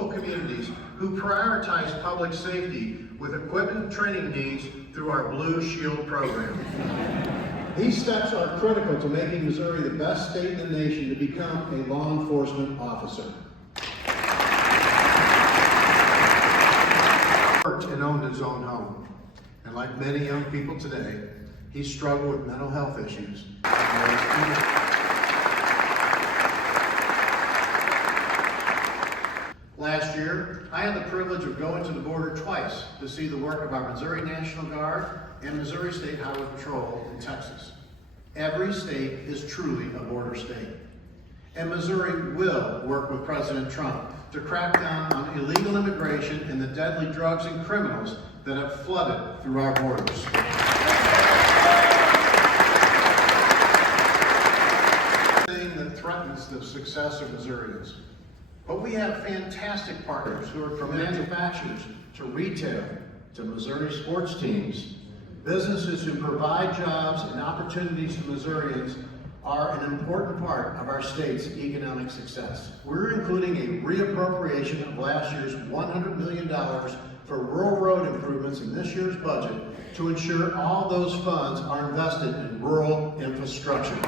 local communities who prioritize public safety with equipment and training needs through our Blue Shield program. These steps are critical to making Missouri the best state in the nation to become a law enforcement officer. Worked and owned his own home, and like many young people today, he struggled with mental health issues. Last year, I had the privilege of going to the border twice to see the work of our Missouri National Guard and Missouri State Highway Patrol in Texas. Every state is truly a border state. And Missouri will work with President Trump to crack down on illegal immigration and the deadly drugs and criminals that have flooded through our borders. Thing that threatens the success of Missourians. But we have fantastic partners who are from manufacturers to retail to Missouri sports teams. Businesses who provide jobs and opportunities to Missourians are an important part of our state's economic success. We're including a reappropriation of last year's $100 million for rural road improvements in this year's budget to ensure all those funds are invested in rural infrastructure.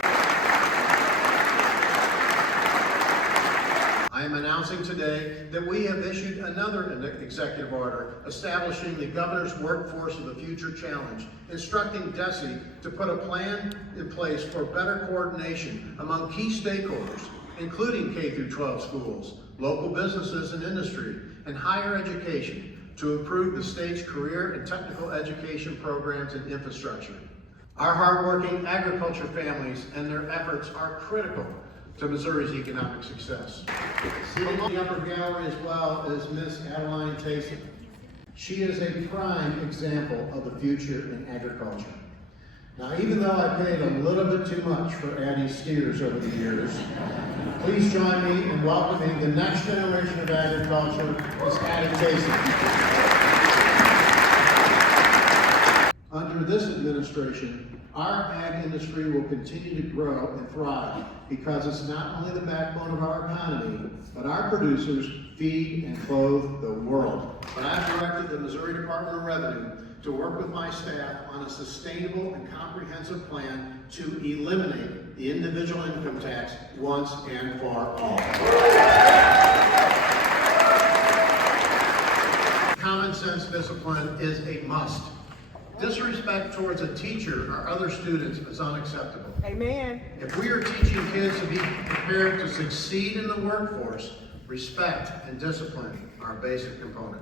I am announcing today that we have issued another executive order establishing the Governor's Workforce of the Future Challenge, instructing DESE to put a plan in place for better coordination among key stakeholders, including K-12 schools, local businesses and industry, and higher education to improve the state's career and technical education programs and infrastructure. Our hardworking agriculture families and their efforts are critical to Missouri's economic success. Sitting in the upper gallery as well is Miss Adeline Tayson. She is a prime example of the future in agriculture. Now, even though I paid a little bit too much for Addie's steers over the years, please join me in welcoming the next generation of agriculture, Miss Addie Tayson. Under this administration, our ag industry will continue to grow and thrive because it's not only the backbone of our economy, but our producers feed and clothe the world. But I've directed the Missouri Department of Revenue to work with my staff on a sustainable and comprehensive plan to eliminate the individual income tax once and for all. Common sense discipline is a must. Disrespect towards a teacher or other students is unacceptable. Amen. If we are teaching kids to be prepared to succeed in the workforce, respect and discipline are a basic component.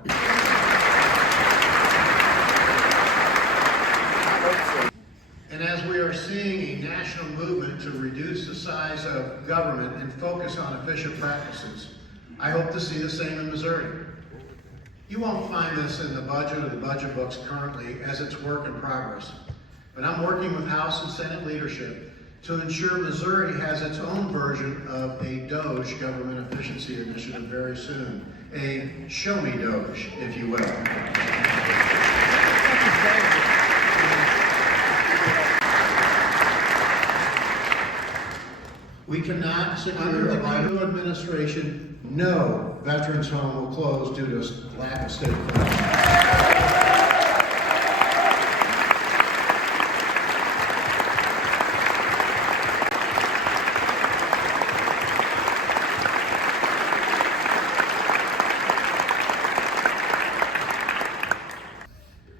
And as we are seeing a national movement to reduce the size of government and focus on efficient practices, I hope to see the same in Missouri. You won't find this in the budget or the budget books currently, as it's work in progress. But I'm working with House and Senate leadership to ensure Missouri has its own version of a DOGE government efficiency initiative very soon. A show me DOGE, if you will. We cannot, under the Biden administration, no veterans home will close due to lack of state funding.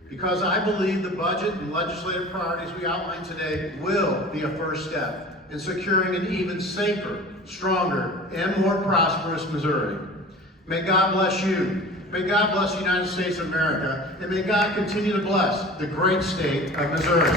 Because I believe the budget and legislative priorities we outlined today will be a first step in securing an even safer, stronger, and more prosperous Missouri. May God bless you. May God bless the United States of America. And may God continue to bless the great state of Missouri.